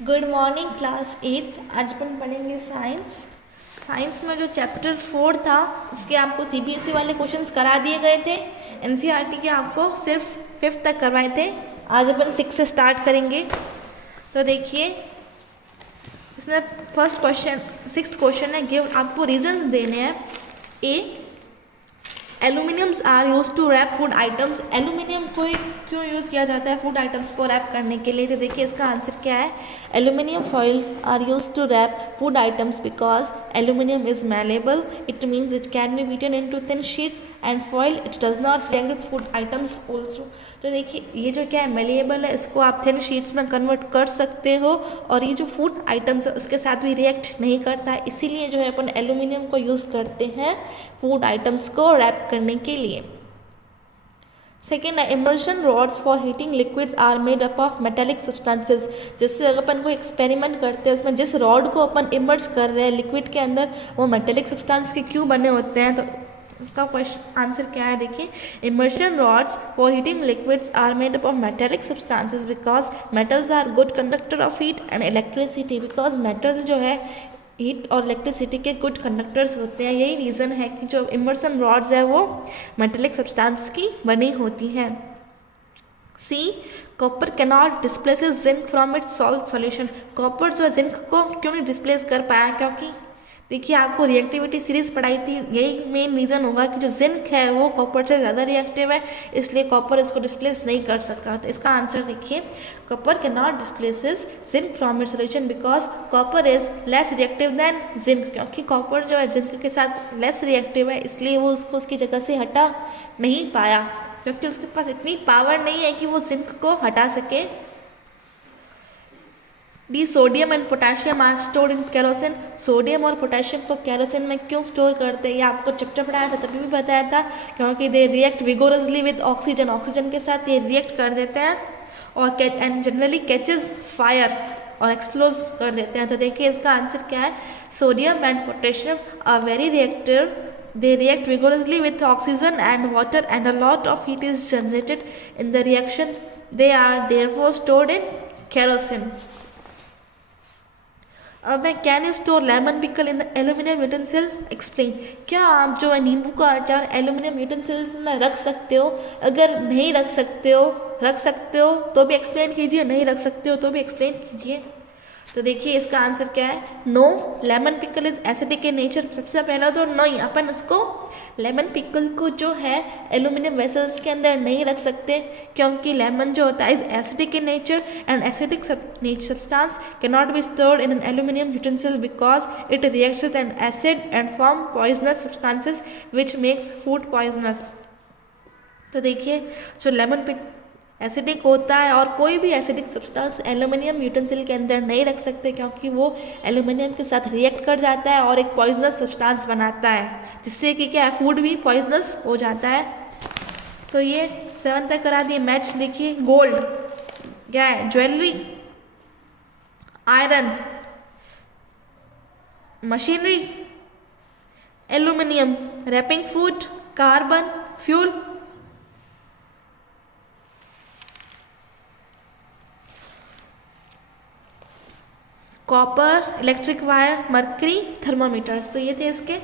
Good morning class 8। आज अपन पढ़ेंगे science. Science में जो चैप्टर 4 था उसके आपको सीबीएसई वाले क्वेश्चंस करा दिए गए थे। एनसीईआरटी के आपको सिर्फ 5th तक करवाए थे। आज अपन 6 से स्टार्ट करेंगे। तो देखिए इसमें फर्स्ट क्वेश्चन 6th क्वेश्चन है, गिव आपको रीजंस देने हैं। A, aluminiums are use to wrap food items. Aluminium को क्यों यूज़ किया जाता है फूड आइटम्स को रैप करने के लिए? तो देखिए इसका आंसर क्या है। Aluminium foils are use to wrap food items because aluminium is malleable, it means it can be beaten into thin sheets and foil it does not react with food items also. तो देखिए ये जो क्या है malleable है, इसको आप thin sheets में कन्वर्ट कर सकते हो और ये जो फूड आइटम्स है उसके साथ भी रिएक्ट नहीं करता है, इसीलिए जो है अपन एल्यूमिनियम को यूज़ करते हैं फूड आइटम्स को रैप करने के लिए। सेकेंड है, immersion rods for heating liquids are made up of metallic substances. जैसे अगर अपन कोई एक्सपेरिमेंट करते हैं उसमें जिस रॉड को अपन इमर्स कर रहे हैं लिक्विड के अंदर वो मेटेलिक सब्सटेंस के क्यों बने होते हैं? तो इसका क्वेश्चन आंसर क्या है देखिए। Immersion rods for heating liquids are made up of metallic substances because metals are good conductor of heat and electricity. Because metal जो है हीट और इलेक्ट्रिसिटी के गुड कंडक्टर्स होते हैं, यही रीज़न है कि जो इमर्सन रॉड्स है वो मेटेलिक सब्सटेंस की बनी होती हैं। C, copper cannot displace zinc from its salt solution. Copper जो है जिंक को क्यों नहीं डिस्प्लेस कर पाया? क्योंकि देखिए आपको रिएक्टिविटी सीरीज पढ़ाई थी, यही मेन रीज़न होगा कि जो जिंक है वो कॉपर से ज़्यादा रिएक्टिव है, इसलिए कॉपर इसको डिस्प्लेस नहीं कर सका। तो इसका आंसर देखिए, copper can not displaces zinc from it's solution because copper is less reactive than zinc. क्योंकि कॉपर जो है जिंक के साथ लेस रिएक्टिव है, इसलिए वो उसको उसकी जगह से हटा नहीं पाया, क्योंकि उसके पास इतनी पावर नहीं है कि वो जिंक को हटा सके। D, sodium and potassium are stored in kerosene. Sodium और पोटेशियम को केरोसिन में क्यों स्टोर करते हैं? ये आपको चैप्टर पढ़ाया था तभी भी बताया था, क्योंकि they react vigorously with oxygen. Oxygen के साथ ये रिएक्ट कर देते हैं और एंड जनरली कैचेज फायर और एक्सप्लोज कर देते हैं। तो देखिए इसका आंसर क्या है। Sodium and potassium are very reactive, they react vigorously with oxygen and water and a lot of heat is generated in the reaction, they are therefore stored in kerosene. अब मैं, can you store lemon pickle in the aluminium utensil? Explain. क्या आप जो है नींबू का अचार aluminium utensils में रख सकते हो? अगर नहीं रख सकते हो, रख सकते हो तो भी एक्सप्लेन कीजिए, नहीं रख सकते हो तो भी एक्सप्लेन कीजिए। तो देखिए इसका आंसर क्या है। No, lemon pickle is acidic in nature. सबसे पहला तो नहीं, अपन उसको लेमन पिकल को जो है एल्यूमिनियम वेसल्स के अंदर नहीं रख सकते, क्योंकि लेमन जो होता है is acidic in nature and acidic substance can not be stored in an aluminium utensil because it reacts with N acid and form poisonous substances which makes food poisonous. तो देखिए जो लेमन एसिडिक होता है और कोई भी acidic substance aluminium utensil के अंदर नहीं रख सकते, क्योंकि वो एल्यूमिनियम के साथ रिएक्ट कर जाता है और एक पॉइजनस सब्सटेंस बनाता है, जिससे कि क्या है फूड भी पॉइजनस हो जाता है। तो ये 7 तक करा दिए। मैच देखिए, गोल्ड क्या है? Jewellery, iron, machinery, aluminium, wrapping food, carbon, fuel. Copper, electric wire, mercury, thermometers. तो ये थे इसके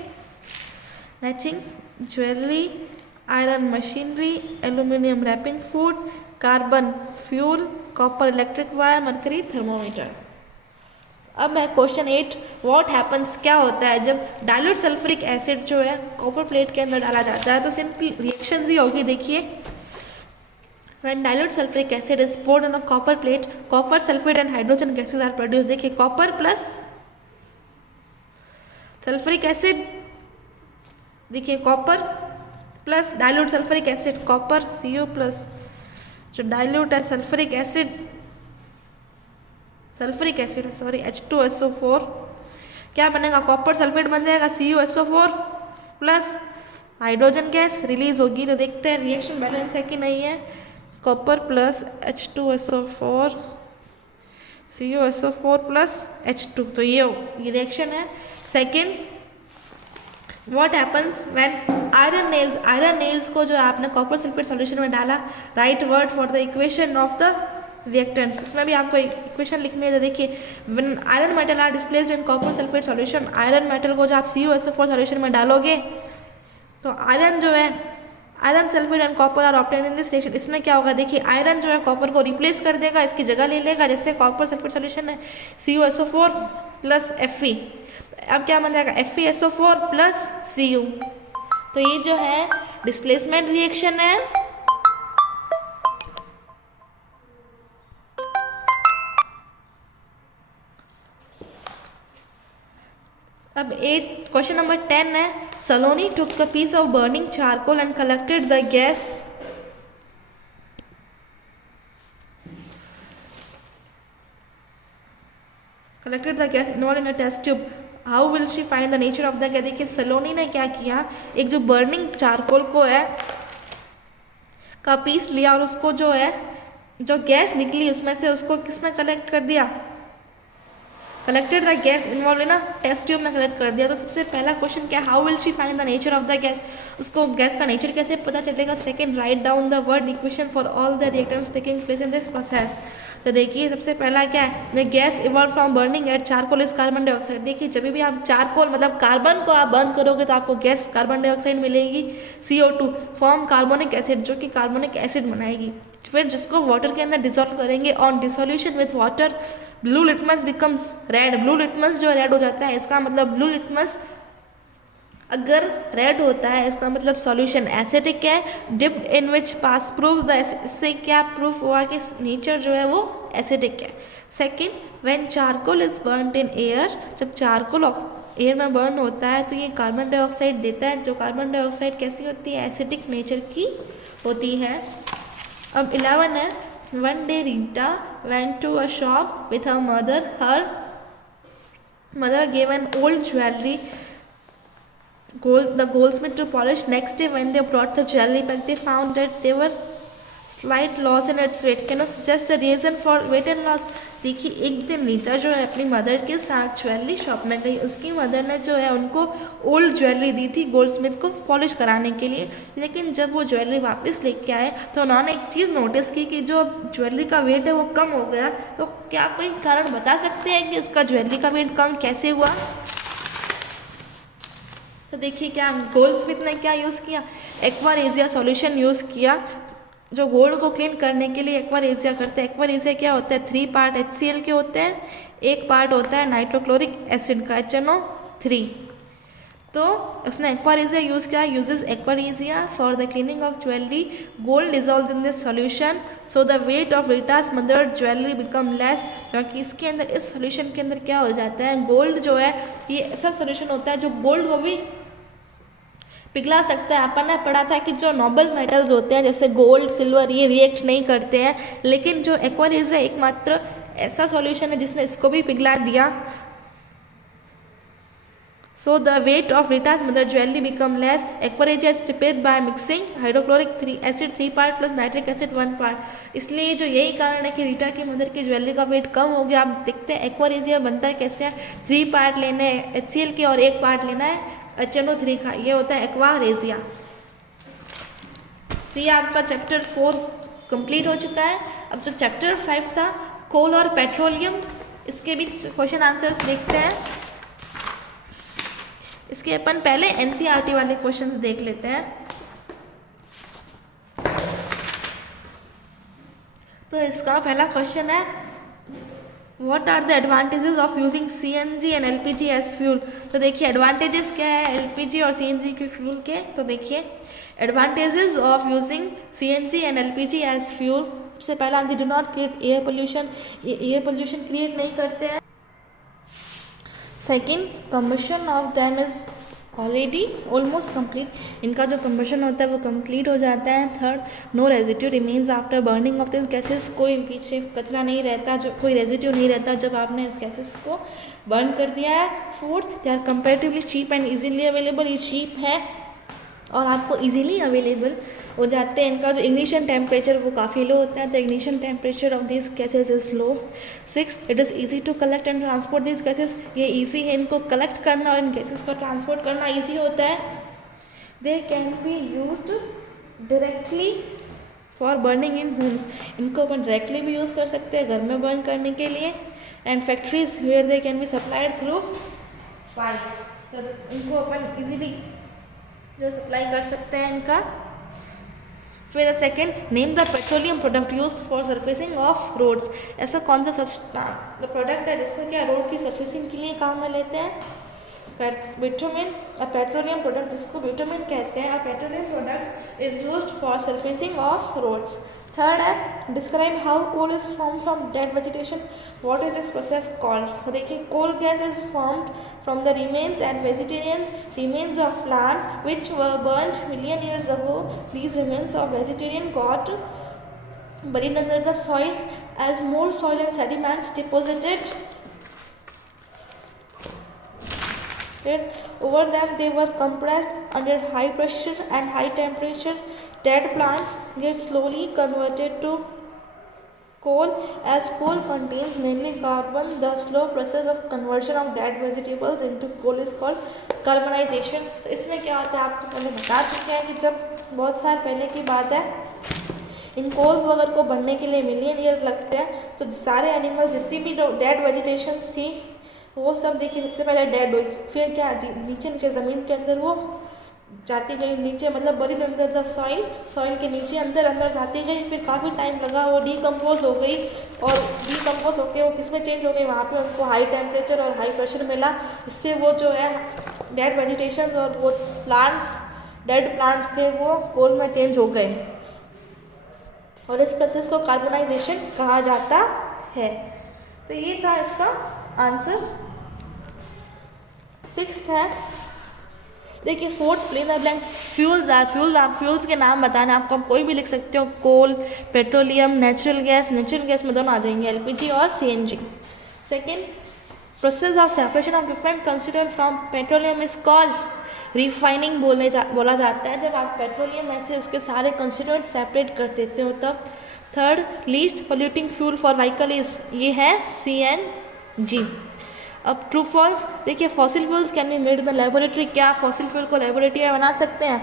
matching. Jewellery, iron machinery, aluminium wrapping food, carbon fuel, copper electric wire, mercury thermometer. अब मैं क्वेश्चन 8, व्हाट हैपन्स, क्या होता है जब डाइल्यूट सल्फ्यूरिक एसिड जो है कॉपर प्लेट के अंदर डाला जाता है? तो सिंपल रिएक्शन ही होगी। देखिए, when dilute sulfuric acid is poured on a copper plate, copper sulfate and hydrogen gases are produced. देखिए कॉपर प्लस सल्फ्यूरिक एसिड, देखिए copper plus dilute sulphuric acid, copper Cu plus जो dilute है sulphuric acid, sulphuric acid sorry H2SO4, क्या बनेगा? Copper sulphate बन जाएगा CuSO4 plus hydrogen gas release होगी। तो देखते हैं रिएक्शन बैलेंस है कि नहीं है। Copper plus H2SO4 CuSO4 plus H2, तो ये रिएक्शन है। Second, what happens when iron nails, iron nails को जो आपने कॉपर सल्फेट सॉल्यूशन में डाला, write word for the equation of the reactants, इसमें भी आपको इक्वेशन लिखने है। देखिए when iron metal are displaced in copper sulphate solution, iron metal को जब आप CuSO4 सॉल्यूशन में डालोगे तो आयरन जो है, iron sulphate and copper are obtained in this reaction, इसमें क्या होगा देखिए आयरन जो है कॉपर को रिप्लेस कर देगा, इसकी जगह ले लेगा, जैसे कॉपर सल्फेट सॉल्यूशन है CuSO4 प्लस Fe, अब क्या बन जाएगा FeSO4 प्लस Cu। तो ये जो है डिस्प्लेसमेंट रिएक्शन है। अब 8 क्वेश्चन नंबर 10 है, Saloni took a piece of burning charcoal and collected the gas involve in a test tube, how will she find the nature of the gas. देखिए सलोनी ने क्या किया, एक जो बर्निंग चारकोल को है का पीस लिया और उसको जो है जो गैस निकली उसमें से उसको किसमें कलेक्ट कर दिया, collected the gas involve in a test tube में कलेक्ट कर दिया। तो सबसे पहला क्वेश्चन क्या, how will she find the nature of the gas, उसको गैस का नेचर कैसे पता चलेगा। Second, write down the word equation for all the reactants taking place in this process. तो देखिए सबसे पहला क्या है, the gas evolve from burning at charcoal is carbon dioxide. देखिए जब भी आप चारकोल मतलब कार्बन को आप बर्न करोगे तो आपको गैस कार्बन डाइऑक्साइड मिलेगी, CO2 फॉर्म कार्बोनिक एसिड जो कि कार्बोनिक एसिड बनाएगी, फिर जिसको वाटर के अंदर डिसॉल्व करेंगे on dissolution with water blue litmus becomes red, blue litmus जो रेड हो जाता है, इसका मतलब ब्लू लिटमस अगर रेड होता है इसका मतलब सॉल्यूशन एसिडिक है, dipped in which pass proves the, इससे क्या प्रूफ हुआ कि नेचर जो है वो एसिडिक है। Second, when charcoal is burned in air, जब चारकोल एयर में बर्न होता है तो ये कार्बन डाइऑक्साइड देता है, जो कार्बन डाइऑक्साइड कैसी होती है, एसिडिक नेचर की होती है। अब 11 है, one day Rita went to a shop with her mother gave an old jewellery the goldsmith to polish. Next day when they brought the jewelry back they found that there were slight loss in its weight. Can you suggest a reason for weight and loss? देखिए एक दिन नीता जो है अपनी mother के साथ jewellery shop में गई, उसकी मदर ने जो है उनको ओल्ड ज्वेलरी दी थी गोल्ड स्मिथ को पॉलिश कराने के लिए, लेकिन जब वो ज्वेलरी वापस लेके आए तो उन्होंने एक चीज़ नोटिस की कि जो ज्वेलरी का वेट है वो कम हो गया। तो क्या आप कोई कारण बता सकते हैं कि इसका ज्वेलरी का वेट कम कैसे हुआ। तो देखिए क्या गोल्ड स्मिथ ने क्या यूज़ किया, एक्वारेजिया सॉल्यूशन यूज़ किया, जो गोल्ड को क्लीन करने के लिए एक्वारेजिया करते हैं। एक्वारेजिया क्या होता है, 3 पार्ट HCl के होते हैं, 1 पार्ट होता है नाइट्रोक्लोरिक एसिड का HNO3। तो उसने एक्वारेजिया यूज़ किया, uses aqua regia for the cleaning of jewellery, gold dissolves in this solution so the weight of Rita's mother jewellery become less. क्योंकि इसके अंदर इस सॉल्यूशन के अंदर क्या हो जाता है, गोल्ड जो है ये ऐसा सॉल्यूशन होता है जो गोल्ड को भी पिघला सकता है। अपन ने पढ़ा था कि जो नोबल मेटल्स होते हैं जैसे गोल्ड सिल्वर ये रिएक्ट नहीं करते हैं, लेकिन जो एक्वारेजिया एकमात्र ऐसा सॉल्यूशन है जिसने इसको भी पिघला दिया। So the weight of Rita's mother jewelry become less. Aquaregia is prepared by mixing hydrochloric acid 3 part plus nitric acid 1 part। इसलिए जो यही कारण है कि रीटा की मदर की ज्वेलरी का वेट कम हो गया। आप देखते हैं एक्वारेजिया बनता है कैसे है, 3 पार्ट लेने हैं HCl के और 1 पार्ट लेना है HNO3 का, ये होता है एक्वारेजिया। तो ये आपका चैप्टर 4 कंप्लीट हो चुका है। अब जो चैप्टर 5 था कोल और पेट्रोलियम, इसके भी क्वेश्चन आंसर्स देखते हैं। इसके अपन पहले NCERT वाले क्वेश्चंस देख लेते हैं। तो इसका पहला क्वेश्चन है, what are the advantages of using CNG and LPG as fuel. तो देखिए एडवांटेजेस क्या है LPG और CNG के फ्यूल के। तो देखिए advantages of using CNG and LPG as fuel, सबसे पहला they do not create air pollution, ये एयर पोल्यूशन क्रिएट नहीं करते हैं। Second, combustion of them is already almost complete, इनका जो कम्बशन होता है वो कंप्लीट हो जाता है। Third, no residue remains after burning of this gases, कोई पीछे कचरा नहीं रहता, जो कोई रेजिड्यू नहीं रहता जब आपने इस गैसेस को बर्न कर दिया है। Fourth, they are comparatively cheap and easily available, ये चीप है और आपको इजीली अवेलेबल हो जाते हैं। इनका जो इग्निशन टेम्परेचर वो काफ़ी लो होता है, the ignition temperature of this gases is low. 6, it is easy to collect and transport this gases, ये ईजी है इनको कलेक्ट करना और इन गैसेस को ट्रांसपोर्ट करना ईजी होता है। They can be used directly for burning in homes, इनको अपन डायरेक्टली भी यूज़ कर सकते हैं घर में बर्न करने के लिए, and factories where they can be supplied through pipes, तो इनको अपन इजीली जो सप्लाई कर सकते हैं इनका। फिर second, name the petroleum product used for surfacing of roads, ऐसा कौन सा प्रोडक्ट है जिसको क्या रोड की सरफेसिंग के लिए काम में लेते हैं। बिटुमेन, अ पेट्रोलियम प्रोडक्ट जिसको बिटुमेन कहते हैं, a petroleum product is used for surfacing of roads. Third है, describe how coal is form from dead vegetation, what is this process called. तो देखिए, coal gas is formed from the remains and vegetarians remains of plants which were burnt million years ago. These remains of vegetarian got buried under the soil as more soil and sediments deposited over them. They were compressed under high pressure and high temperature. Dead plants get slowly converted to coal. As coal contains mainly carbon, the slow process of conversion of dead vegetables into coal is called carbonization. तो इसमें क्या होता है आपको पहले बता चुके हैं कि जब बहुत साल पहले की बात है, इन कोल्स वगैरह को बनने के लिए मिलियन ईयर लगते हैं, तो सारे एनिमल्स जितनी भी डेड वेजिटेशंस थी वो सब देखिए सबसे पहले डेड हुई, फिर क्या नीचे नीचे ज़मीन के अंदर वो जाती गई नीचे, मतलब बरीड अंदर द सॉइल, सॉइल के नीचे अंदर अंदर जाती गई, फिर काफ़ी टाइम लगा, वो डीकम्पोज हो गई, और डीकम्पोज होकर वो किस में चेंज हो गई, वहाँ पे उनको हाई टेम्परेचर और हाई प्रेशर मिला, इससे वो जो है डेड वेजिटेशन और वो प्लांट्स, डेड प्लांट्स थे वो कोल में चेंज हो गए, और इस प्रोसेस को कार्बोनाइजेशन कहा जाता है। तो ये था इसका आंसर। सिक्स्थ है, देखिए fourth, fill the blanks. Fuels are, fuels के नाम बताना आपको, हम कोई भी लिख सकते हो, कोल, पेट्रोलियम, नेचुरल गैस में दोनों आ जाएंगे, एलपीजी और CNG. Second, process of separation of different constituent from petroleum is called refining बोला जाता है, जब आप पेट्रोलियम में से उसके सारे कंस्टिट्यूएंट सेपरेट कर देते हो तब। Third, least polluting fuel for vehicle is, ये है सीएनजी। अब ट्रू फॉल्स, देखिए fossil fuels can be made in the laboratory, क्या फॉसिल फ्यूल को लेबोरेटरी में बना सकते हैं,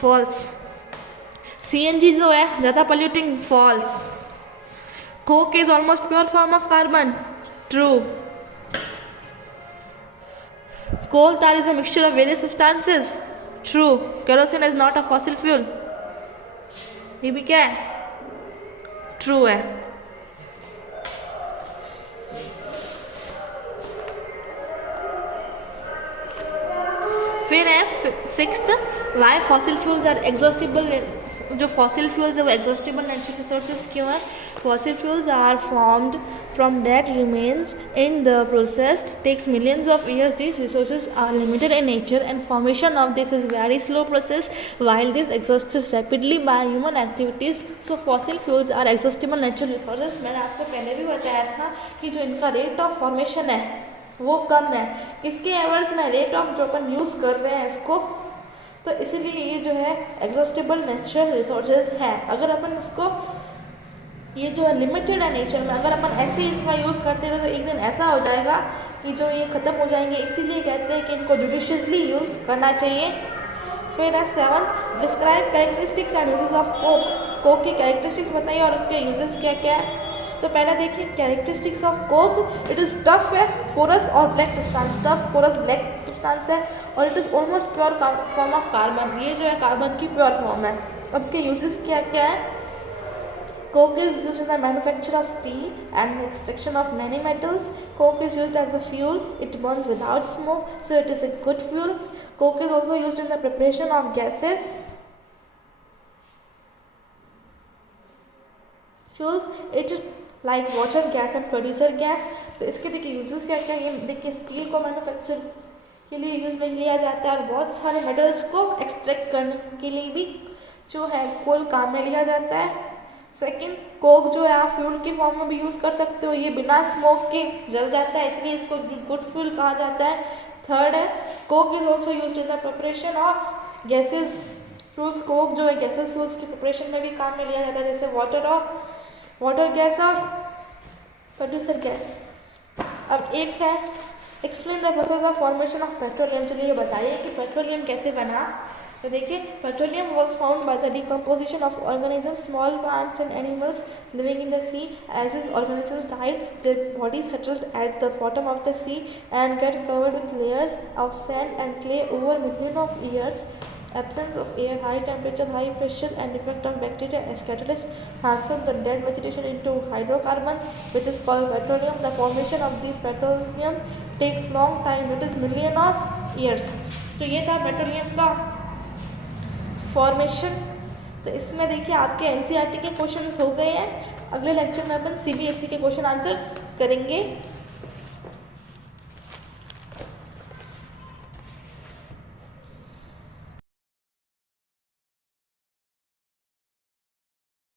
फॉल्स। सीएनजी जो है ज़्यादा polluting, false. Coke is almost pure form of carbon, true. Coal tar is a mixture of various substances, true. Kerosene is not a fossil fuel, ये भी क्या है, ट्रू है। फिर है sixth, why fossil fuels are exhaustible, जो fossil fuels है वो एग्जॉस्टिबल नेचुरल रिसोर्सेज क्यों है। Fossil fuels are formed from dead remains in the process takes millions of years. These resources are limited in nature and formation of this is very slow process while this exhausts rapidly by human activities. So fossil fuels are exhaustible natural resources. मैंने आपको पहले भी बताया था कि जो इनका rate of formation है वो कम है, इसके एवर्स में रेट ऑफ जो अपन यूज़ कर रहे हैं इसको, तो इसीलिए ये जो है एग्जॉस्टिबल नेचुरल रिसोर्सेज है। अगर अपन उसको, ये जो है लिमिटेड है नेचर में, अगर अपन ऐसे ही इसका यूज़ करते रहे तो एक दिन ऐसा हो जाएगा कि जो ये ख़त्म हो जाएंगे, इसीलिए कहते हैं कि इनको जुडिशियसली यूज़ करना चाहिए। फिर है seventh, describe characteristics and uses of Coke. Coke की कैरेक्टरिस्टिक्स बताइए और उसके यूजेस क्या क्या है। तो पहले देखिए characteristics of coke, it is tough है, पोरस और black substance, tough porous black substance है, और it is almost pure form of carbon, ये जो है कार्बन की प्योर फॉर्म है। अब इसके यूजेस क्या क्या है। Coke is used in the manufacture of steel and the extraction of many metals. Coke is used as a fuel. It burns without smoke, so it is a good fuel. Coke is also used in the preparation of gases. Fuels it like water gas and producer gas. तो इसके देखिए uses क्या क्या है। देखिए steel को manufacture के लिए यूज में लिया जाता है, और बहुत सारे मेटल्स को एक्सट्रैक्ट करने के लिए भी जो है कोल काम में लिया जाता है। सेकेंड, कोक जो है आप फ्यूल के फॉर्म में भी यूज़ कर सकते हो, ये बिना स्मोक के जल जाता है, इसलिए इसको गुड फ्यूल कहा जाता है। थर्ड है, Coke is also use in the preparation of gases fuels. Coke जो है गैसेज फ्यूल्स की प्रिपरेशन में भी काम में लिया जाता है, जैसे वाटर गैस और प्रोड्यूसर गैस। अब एक है explain the process of formation of petroleum. चलिए ये बताइए कि पेट्रोलियम कैसे बना। तो देखिए, petroleum was found by the decomposition of organism, small plants and animals living in the sea. As these organisms died, their bodies settled at the bottom of the sea and get covered with layers of sand and clay over millions of years. Absence of air, high temperature, high pressure, and effect of bacteria as catalyst transform the dead vegetation into hydrocarbons, which is called petroleum. The formation of these petroleum takes long time, it is million of years. तो ये था petroleum का formation. तो इसमें देखिए आपके NCERT के questions हो गए हैं. अगले लेक्चर में अपन सीबीएसई के क्वेश्चन आंसर्स करेंगे.